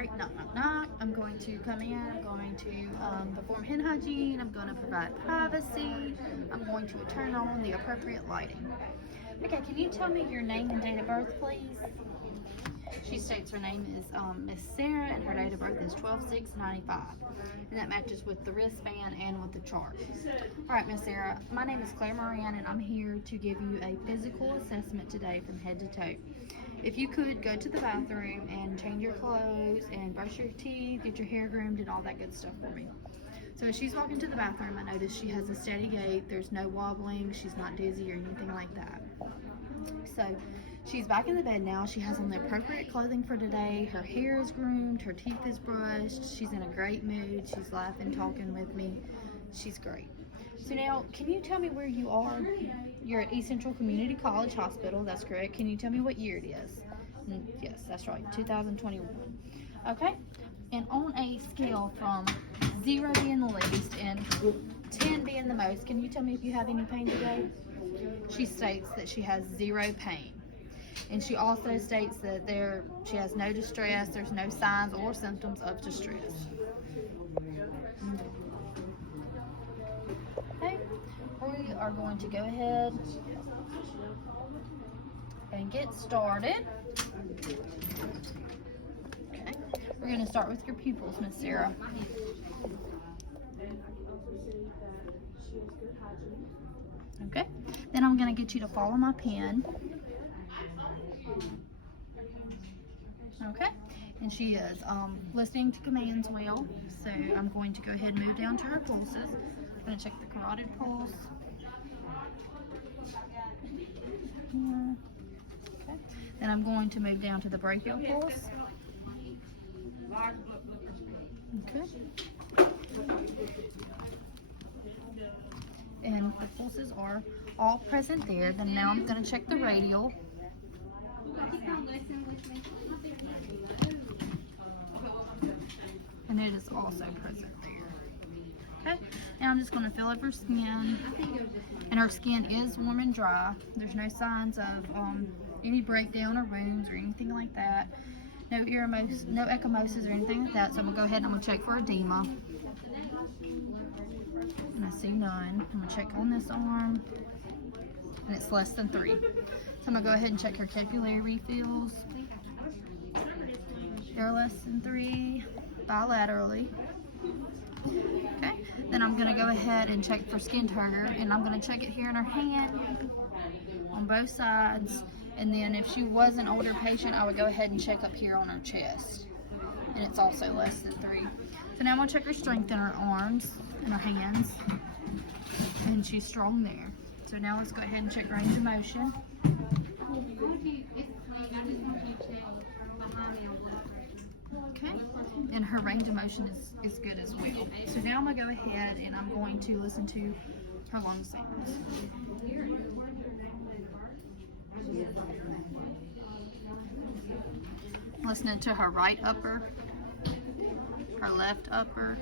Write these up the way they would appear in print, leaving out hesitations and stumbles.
Alright, knock, knock, knock. I'm going to come in. I'm going to perform hand hygiene. I'm going to provide privacy. I'm going to turn on the appropriate lighting. Okay, can you tell me your name and date of birth, please? She states her name is Miss Sarah, and her date of birth is 12/6/95, and that matches with the wristband and with the chart. All right, Miss Sarah, my name is Claire Moran, and I'm here to give you a physical assessment today from head to toe. If you could go to the bathroom and change your clothes and brush your teeth, get your hair groomed, and all that good stuff for me. So as she's walking to the bathroom, I notice she has a steady gait. There's no wobbling. She's not dizzy or anything like that. So she's back in the bed now. She has on the appropriate clothing for today. Her hair is groomed. Her teeth is brushed. She's in a great mood. She's laughing, talking with me. She's great. So now, can you tell me where you are? You're at East Central Community College Hospital. That's correct. Can you tell me what year it is? Yes, that's right. 2021. Okay. And on a scale from 0 being the least and 10 being the most, can you tell me if you have any pain today? She states that she has 0 pain. And she also states that she has no distress, there's no signs or symptoms of distress. Okay, we are going to go ahead and get started. Okay, we're going to start with your pupils, Miss Sarah. Okay, then I'm going to get you to follow my pen. Okay, and she is listening to commands well, so I'm going to go ahead and move down to her pulses. I'm going to check the carotid pulse. Okay, then I'm going to move down to the brachial pulse. Okay. And the pulses are all present there. Then now I'm going to check the radial. And it is also present there. Okay, now I'm just going to feel of her skin. And her skin is warm and dry. There's no signs of any breakdown or wounds or anything like that. No erymosis, no ecchymosis or anything like that. So I'm going to go ahead and I'm going to check for edema. And I see none. I'm going to check on this arm. And it's less than 3. So I'm going to go ahead and check her capillary refills. They're less than 3 bilaterally. Okay, then I'm going to go ahead and check for skin turner, and I'm going to check it here in her hand on both sides. And then if she was an older patient, I would go ahead and check up here on her chest, and it's also less than 3. So now I'm going to check her strength in her arms and her hands, and she's strong there. So now let's go ahead and check range of motion. Okay, and her range of motion is good as well. So now I'm going to go ahead and I'm going to listen to her lung sounds. Listening to her right upper, her left upper,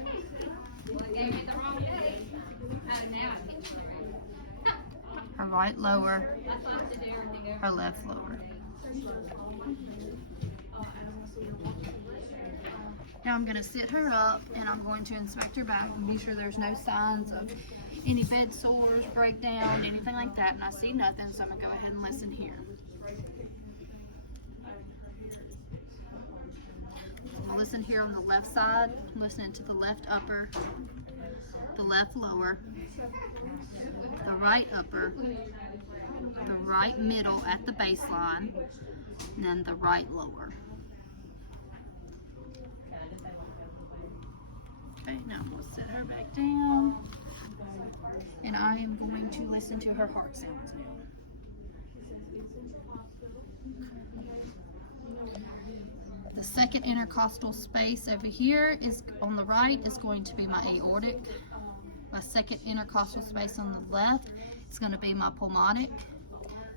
her right lower, her left lower. Now I'm going to sit her up and I'm going to inspect her back and be sure there's no signs of any bed sores, breakdown, anything like that. And I see nothing, so I'm going to go ahead and listen here. I'll listen here on the left side, listening to the left upper, the left lower, the right upper, the right middle at the baseline, and then the right lower. Okay, now we'll sit her back down, and I am going to listen to her heart sounds now. The second intercostal space over here is on the right is going to be my aortic. My second intercostal space on the left is going to be my pulmonic.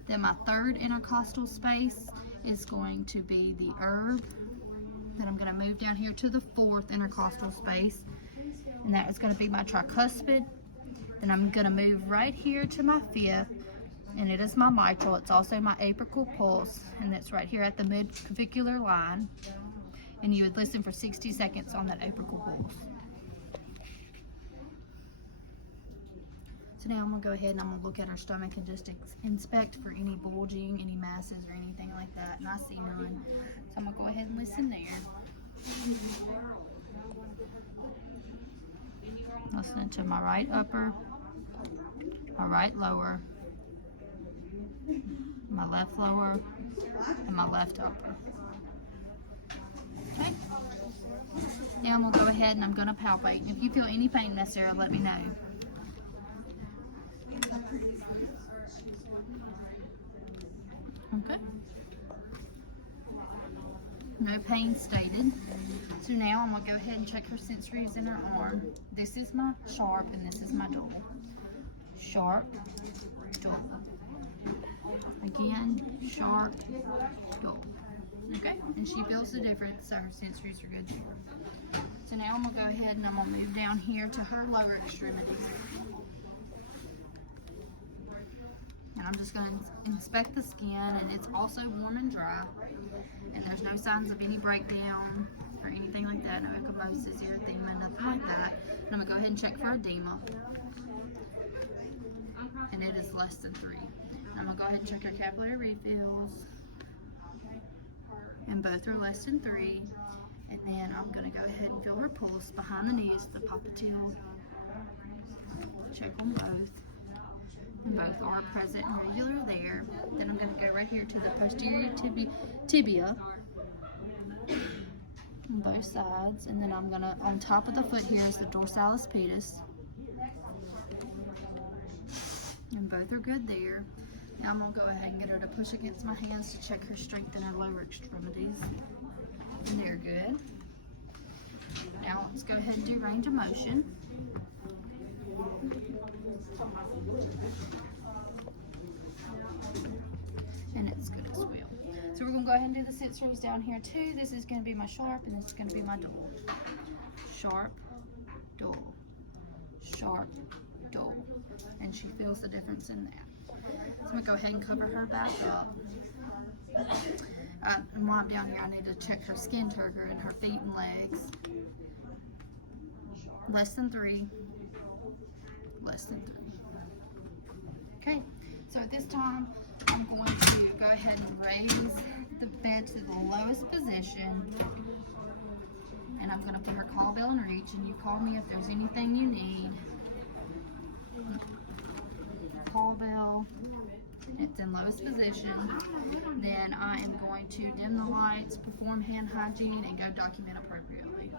Then my third intercostal space is going to be the herb. Then I'm going to move down here to the fourth intercostal space, and that is going to be my tricuspid. Then I'm going to move right here to my fifth, and it is my mitral. It's also my apical pulse, and it's right here at the mid-clavicular line. And you would listen for 60 seconds on that apical pulse. So now I'm gonna go ahead and I'm gonna look at her stomach and just inspect for any bulging, any masses or anything like that. And I see none. So I'm gonna go ahead and listen there. Listening to my right upper, my right lower, my left lower, and my left upper. Okay. Now I'm gonna go ahead and I'm gonna palpate. If you feel any pain necessary, let me know. Okay. No pain stated. So now I'm gonna go ahead and check her sensories in her arm. This is my sharp and this is my dull. Sharp, dull. Again, sharp, dull. Okay, and she feels the difference, so her sensories are good there. So now I'm gonna go ahead and I'm gonna move down here to her lower extremities. And I'm just gonna inspect the skin, and it's also warm and dry. And there's no signs of any breakdown or anything like that, no ecchymosis, erythema, nothing like that. And I'm gonna go ahead and check for edema. And it is less than 3. And I'm gonna go ahead and check her capillary refills. And both are less than 3. And then I'm gonna go ahead and feel her pulse behind the knees, the popliteal. Check on both. And both are present and regular there. Then I'm gonna go right here to the posterior tibia on both sides. And then I'm gonna, on top of the foot here is the dorsalis pedis. And both are good there. Now I'm gonna go ahead and get her to push against my hands to check her strength in her lower extremities. And they're good. Now let's go ahead and do range of motion. And it's good as well. So we're gonna go ahead and do the sensories down here too. This is gonna be my sharp and this is gonna be my dull. Sharp, dull, sharp, dull. And she feels the difference in that. So I'm gonna go ahead and cover her back up. And while I'm down here, I need to check her skin turgor and her feet and legs. Less than 3. Less than 3. Okay, so at this time, I'm going to go ahead and raise the bed to the lowest position. And I'm going to put her call bell in reach, and you call me if there's anything you need. Call bell, it's in lowest position. Then I am going to dim the lights, perform hand hygiene, and go document appropriately.